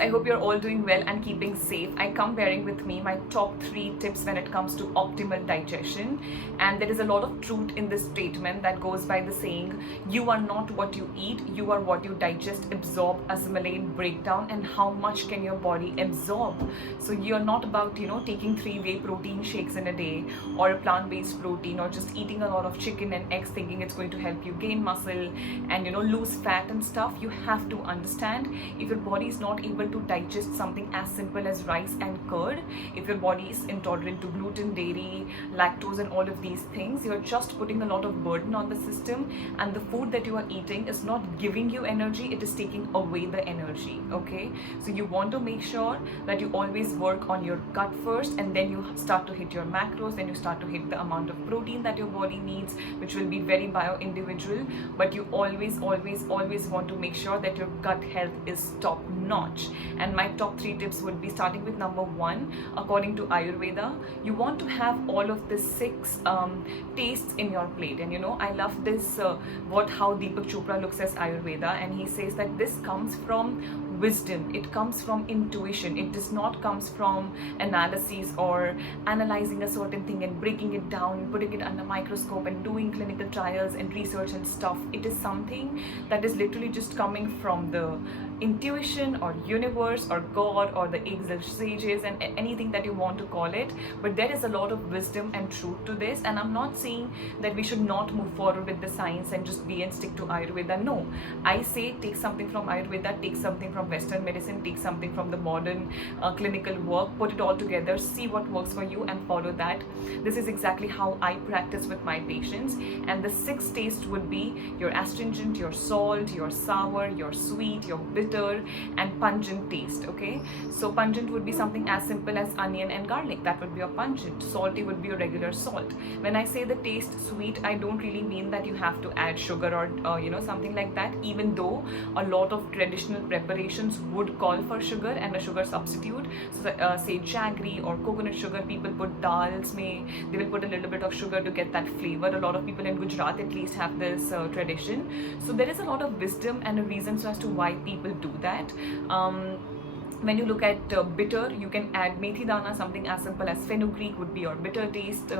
I hope you're all doing well and keeping safe. I come bearing with me my top 3 tips when it comes to optimal digestion. And there is a lot of truth in this statement that goes by the saying, you are not what you eat, you are what you digest, absorb, assimilate, break down, and how much can your body absorb. So you're not about, taking 3-way protein shakes in a day, or a plant-based protein, or just eating a lot of chicken and eggs thinking it's going to help you gain muscle and, lose fat and stuff. You have to understand, if your body is not able to digest something as simple as rice and curd, if your body is intolerant to gluten, dairy, lactose, and all of these things, you're just putting a lot of burden on the system, and the food that you are eating is not giving you energy, it is taking away the energy. Okay, so you want to make sure that you always work on your gut first, and then you start to hit your macros, then you start to hit the amount of protein that your body needs, which will be very bio individual. But you always want to make sure that your gut health is top notch. And my top 3 tips would be, starting with number 1, according to Ayurveda, you want to have all of the 6 tastes in your plate. And I love this, how Deepak Chopra looks at Ayurveda, and he says that this comes from wisdom, it comes from intuition, it does not comes from analysis or analyzing a certain thing and breaking it down, putting it under microscope and doing clinical trials and research and stuff. It is something that is literally just coming from the intuition or universe or God or the exiled sages and anything that you want to call it. But there is a lot of wisdom and truth to this, and I'm not saying that we should not move forward with the science and just be and stick to Ayurveda. No, I say take something from Ayurveda, take something from Western medicine, take something from the modern clinical work, put it all together, see what works for you and follow that. This is exactly how I practice with my patients. And the 6 tastes would be your astringent, your salt, your sour, your sweet, your bitter, and pungent taste. Okay, so pungent would be something as simple as onion and garlic, that would be your pungent. Salty would be your regular salt. When I say the taste sweet, I don't really mean that you have to add sugar or something like that, even though a lot of traditional preparations would call for sugar and a sugar substitute. So say jaggery or coconut sugar, people put dals they will put a little bit of sugar to get that flavor. A lot of people in Gujarat at least have this tradition. So there is a lot of wisdom and a reason as to why people do that. When you look at bitter, you can add methi dana, something as simple as fenugreek would be your bitter taste.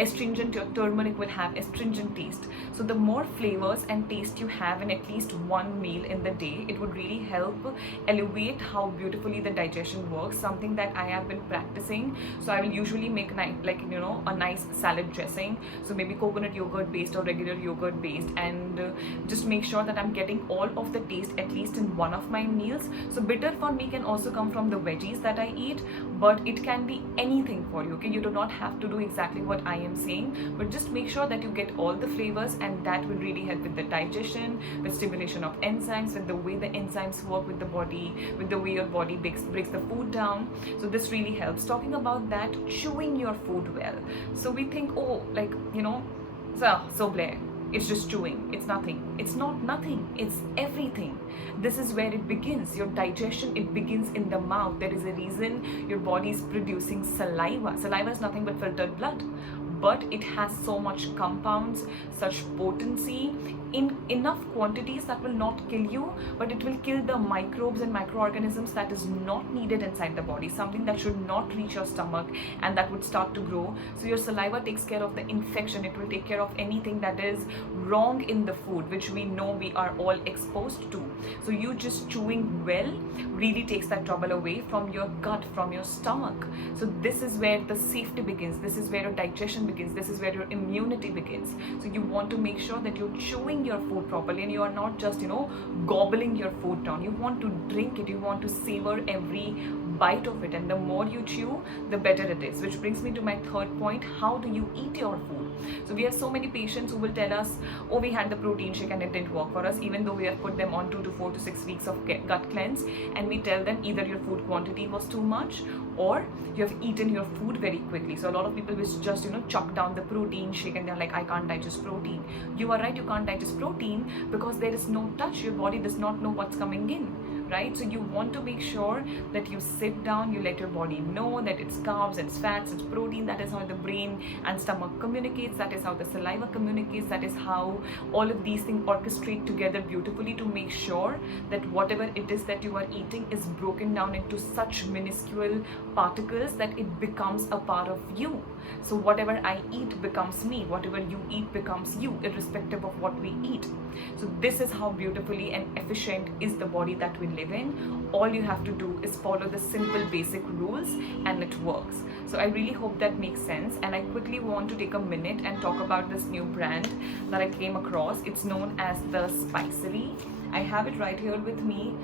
Astringent, your turmeric will have astringent taste. So the more flavors and taste you have in at least one meal in the day, it would really help elevate how beautifully the digestion works, something that I have been practicing. So I will usually make a nice salad dressing, so maybe coconut yogurt based or regular yogurt based, and just make sure that I'm getting all of the taste at least in one of my meals. So bitter for me can also come from the veggies that I eat, but it can be anything for you. Okay, you do not have to do exactly what I am saying, but just make sure that you get all the flavors, and that will really help with the digestion, with stimulation of enzymes, with the way the enzymes work with the body, with the way your body breaks the food down. So this really helps. Talking about that, chewing your food well. So we think, so bleh, it's just chewing, it's nothing. It's not nothing, it's everything. This is where it begins. Your digestion, it begins in the mouth. There is a reason your body is producing saliva. Saliva is nothing but filtered blood, but it has so much compounds, such potency, in enough quantities that will not kill you, but it will kill the microbes and microorganisms that is not needed inside the body, something that should not reach your stomach, and that would start to grow. So your saliva takes care of the infection, it will take care of anything that is wrong in the food, which we know we are all exposed to. So you just chewing well really takes that trouble away from your gut, from your stomach. So this is where the safety begins, this is where your digestion begins, this is where your immunity begins. So you want to make sure that you're chewing your food properly, and you are not just gobbling your food down. You want to drink it, you want to savor every bite of it, and the more you chew, the better it is. Which brings me to my 3rd point: how do you eat your food? So we have so many patients who will tell us, oh, we had the protein shake and it didn't work for us, even though we have put them on 2 to 4 to 6 weeks of gut cleanse, and we tell them either your food quantity was too much or you have eaten your food very quickly. So a lot of people will just chuck down the protein shake, and they're like, I can't digest protein. You are right, you can't digest protein because there is no touch. Your body does not know what's coming in, right? So you want to make sure that you sit down, you let your body know that it's carbs, it's fats, it's protein. That is how the brain and stomach communicates, that is how the saliva communicates, that is how all of these things orchestrate together beautifully to make sure that whatever it is that you are eating is broken down into such minuscule particles that it becomes a part of you. So whatever I eat becomes me, whatever you eat becomes you, irrespective of what we eat. So this is how beautifully and efficient is the body that we live in. All you have to do is follow the simple basic rules and it works. So I really hope that makes sense, and I quickly want to take a minute and talk about this new brand that I came across. It's known as the SPICERY. I have it right here with me.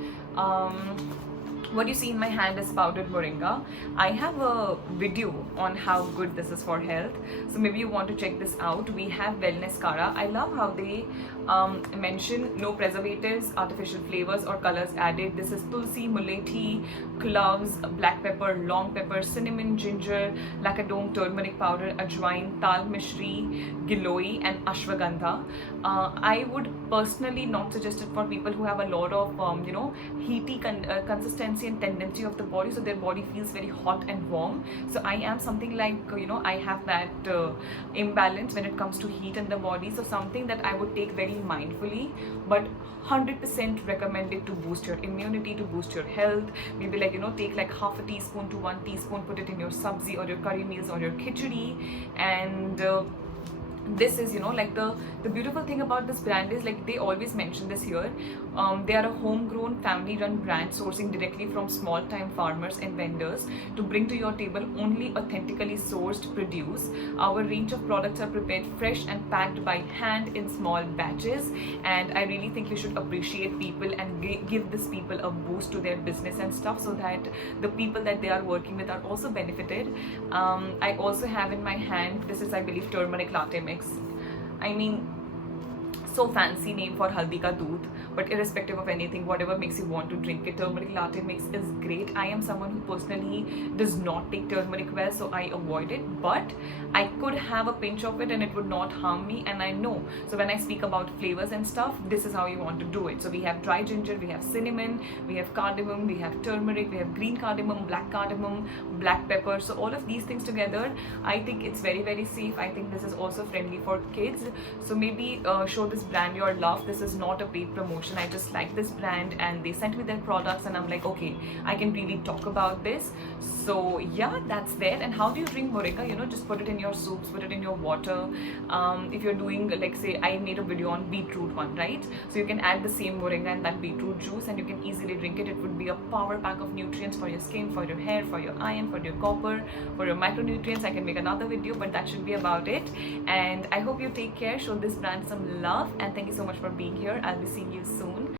What you see in my hand is powdered moringa. I have a video on how good this is for health, so maybe you want to check this out. We have wellness kara. I love how they mention no preservatives, artificial flavors or colors added. This is tulsi, mulethi, cloves, black pepper, long pepper, cinnamon, ginger, lacadome, turmeric powder, ajwain, tal mishri, giloi and ashwagandha. I would personally not suggest it for people who have a lot of heaty consistency and tendency of the body, so their body feels very hot and warm. So I am something like I have that imbalance when it comes to heat in the body, so something that I would take very mindfully, but 100% recommended to boost your immunity, to boost your health. Maybe take like half a teaspoon to 1 teaspoon, put it in your sabzi or your curry meals or your khichdi. And this is like the beautiful thing about this brand is, like, they always mention this here, they are a homegrown family run brand sourcing directly from small time farmers and vendors to bring to your table only authentically sourced produce. Our range of products are prepared fresh and packed by hand in small batches, and I really think you should appreciate people and give these people a boost to their business and stuff, so that the people that they are working with are also benefited. I also have in my hand, this is, I believe, turmeric latte mix. I mean, so fancy name for haldi ka doodh, but irrespective of anything, whatever makes you want to drink it, turmeric latte mix is great. I am someone who personally does not take turmeric well, so I avoid it, but I could have a pinch of it and it would not harm me, and I know. So when I speak about flavors and stuff, this is how you want to do it. So we have dry ginger, we have cinnamon, we have cardamom, we have turmeric, we have green cardamom, black pepper. So all of these things together, I think it's very, very safe. I think this is also friendly for kids. So maybe show this brand your love. This is not a paid promotion. I just like this brand and they sent me their products and I'm like, okay, I can really talk about this. So yeah, that's there. And how do you drink moringa? Just put it in your soups, put it in your water. If you're doing, like, say, I made a video on beetroot one, right? So you can add the same moringa and that beetroot juice and you can easily drink it. It would be a power pack of nutrients for your skin, for your hair, for your iron, for your copper, for your micronutrients. I can make another video, but that should be about it. And I hope you take care, show this brand some love, and thank you so much for being here. I'll be seeing you soon.